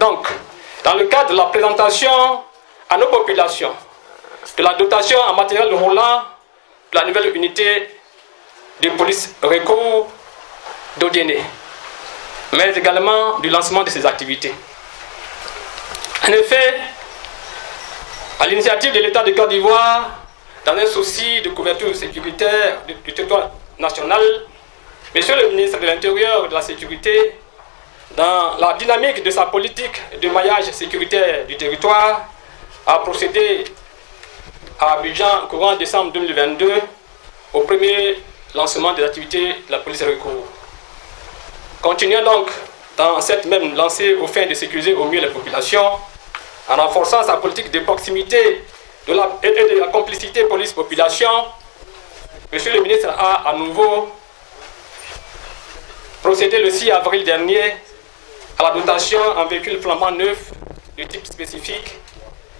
donc, dans le cadre de la présentation à nos populations de la dotation en matériel roulant de la nouvelle unité de police recours d'Odiéné, mais également du lancement de ces activités. En effet, à l'initiative de l'État de Côte d'Ivoire, dans un souci de couverture sécuritaire du territoire national, Monsieur le ministre de l'Intérieur et de la Sécurité, dans la dynamique de sa politique de maillage sécuritaire du territoire, a procédé à Abidjan, courant décembre 2022, au premier lancement des activités de la police recours. Continuons donc dans cette même lancée aux fins de sécuriser au mieux les populations, en renforçant sa politique de proximité et de la complicité police-population. Monsieur le ministre a à nouveau procédé le 6 avril dernier à la dotation en véhicules flambant neufs de type spécifique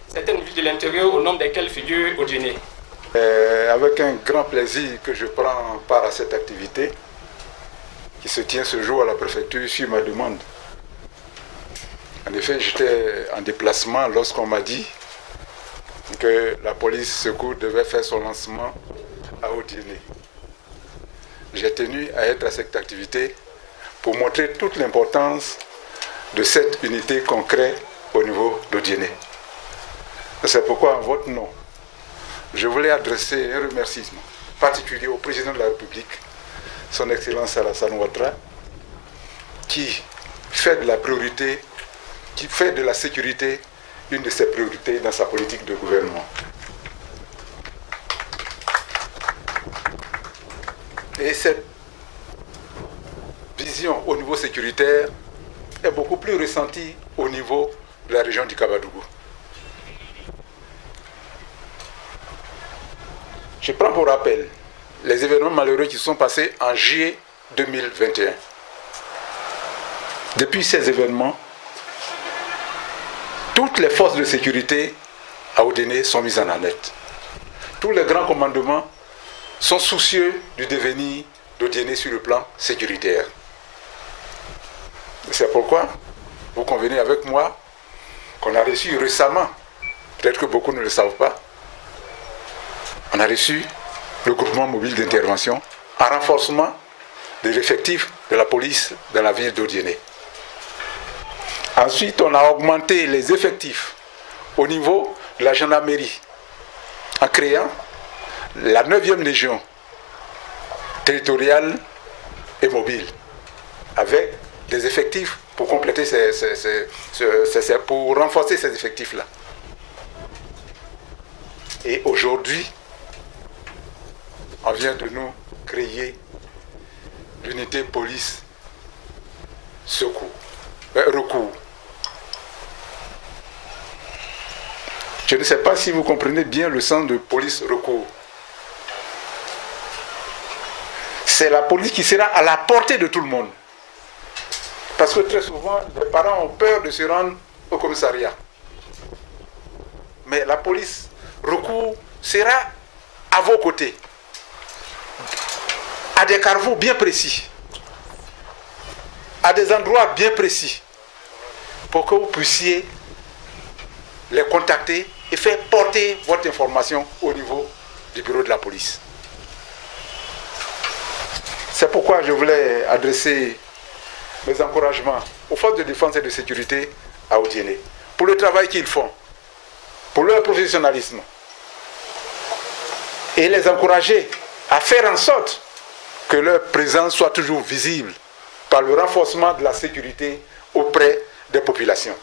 certaines villes de l'intérieur au nombre desquelles figure Odiéné. Avec un grand plaisir que je prends part à cette activité qui se tient ce jour à la préfecture sur ma demande. En effet, j'étais en déplacement lorsqu'on m'a dit que la police secours devait faire son lancement à Odiéné. J'ai tenu à être à cette activité pour montrer toute l'importance de cette unité qu'on crée au niveau d'Odiéné. C'est pourquoi, en votre nom, je voulais adresser un remerciement particulier au président de la République, son Excellence Alassane Ouattara, qui fait de la priorité, qui fait de la sécurité une de ses priorités dans sa politique de gouvernement. Et cette vision au niveau sécuritaire est beaucoup plus ressentie au niveau de la région du Kabadougou. Je prends pour rappel les événements malheureux qui sont passés en juillet 2021. Depuis ces événements, toutes les forces de sécurité à Odiéné sont mises en alerte. Tous les grands commandements sont soucieux du devenir d'Odiéné sur le plan sécuritaire. C'est pourquoi vous convenez avec moi qu'on a reçu récemment, peut-être que beaucoup ne le savent pas, on a reçu le groupement mobile d'intervention en renforcement de l'effectif de la police dans la ville d'Odiéné. Ensuite, on a augmenté les effectifs au niveau de la gendarmerie en créant la 9e légion territoriale et mobile avec des effectifs pour compléter pour renforcer ces effectifs-là. Et aujourd'hui, on vient de nous créer l'unité police recours. Je ne sais pas si vous comprenez bien le sens de police recours. C'est la police qui sera à la portée de tout le monde. Parce que très souvent, les parents ont peur de se rendre au commissariat. Mais la police recours sera à vos côtés, à des carrefours bien précis, à des endroits bien précis, pour que vous puissiez les contacter et faire porter votre information au niveau du bureau de la police. C'est pourquoi je voulais adresser mes encouragements aux forces de défense et de sécurité à Odiéné, pour le travail qu'ils font, pour leur professionnalisme, et les encourager à faire en sorte que leur présence soit toujours visible par le renforcement de la sécurité auprès des populations.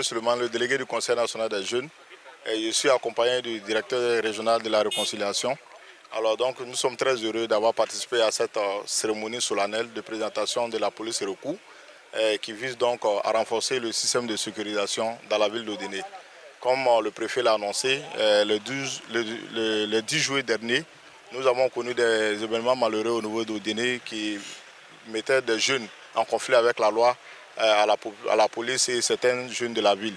Mathieu Suleiman, le délégué du Conseil national des jeunes. Et je suis accompagné du directeur régional de la réconciliation. Alors donc nous sommes très heureux d'avoir participé à cette cérémonie solennelle de présentation de la police recours qui vise donc à renforcer le système de sécurisation dans la ville d'Odéné. Comme le préfet l'a annoncé, le 10 juillet dernier, nous avons connu des événements malheureux au niveau d'Odéné qui mettaient des jeunes en conflit avec la loi à la police et certains jeunes de la ville.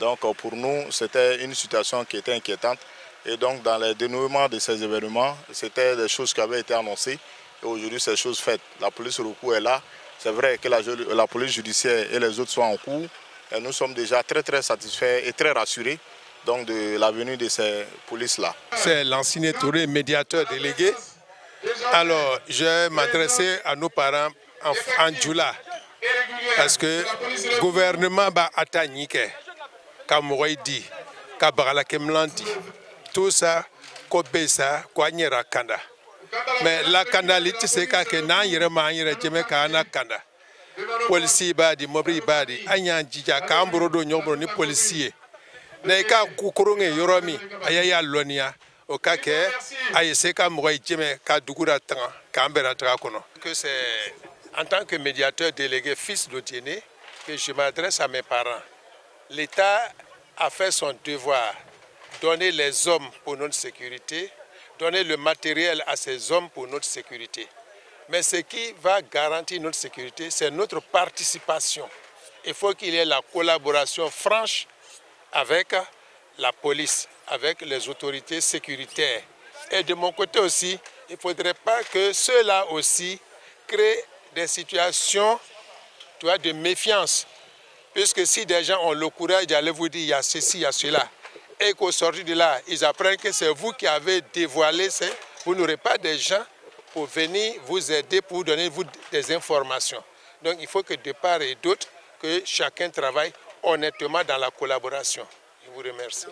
Donc pour nous, c'était une situation qui était inquiétante. Et donc dans le dénouement de ces événements, c'était des choses qui avaient été annoncées. Et aujourd'hui, ces choses faites. La police recours est là. C'est vrai que la police judiciaire et les autres sont en cours. Et nous sommes déjà très satisfaits et très rassurés donc, de la venue de ces polices-là. C'est Lansine Touré, médiateur délégué. Alors, je vais m'adresser à nos parents en Djoula. Parce que le gouvernement va attaquer, comme on dit, tout ça, ça, kanda. Mais la kanda, c'est que n'a pas kanda. Policier badi, mobri badi, anya jija kambrodo nyobro ni policier. Neka kukurunge yoromi, ayaya lonia, okake, ayeseka mouay djeme ka dugura tanga, kambera trakono. Que c'est en tant que médiateur délégué fils d'Odéné que je m'adresse à mes parents. L'État a fait son devoir, donner les hommes pour notre sécurité, donner le matériel à ces hommes pour notre sécurité. Mais ce qui va garantir notre sécurité, c'est notre participation. Il faut qu'il y ait la collaboration franche avec la police, avec les autorités sécuritaires. Et de mon côté aussi, il ne faudrait pas que ceux-là aussi créent des situations de méfiance. Puisque si des gens ont le courage d'aller vous dire il y a ceci, il y a cela, et qu'au sortir de là, ils apprennent que c'est vous qui avez dévoilé, vous n'aurez pas des gens pour venir vous aider, pour vous donner des informations. Donc il faut que de part et d'autre, que chacun travaille honnêtement dans la collaboration. Je vous remercie.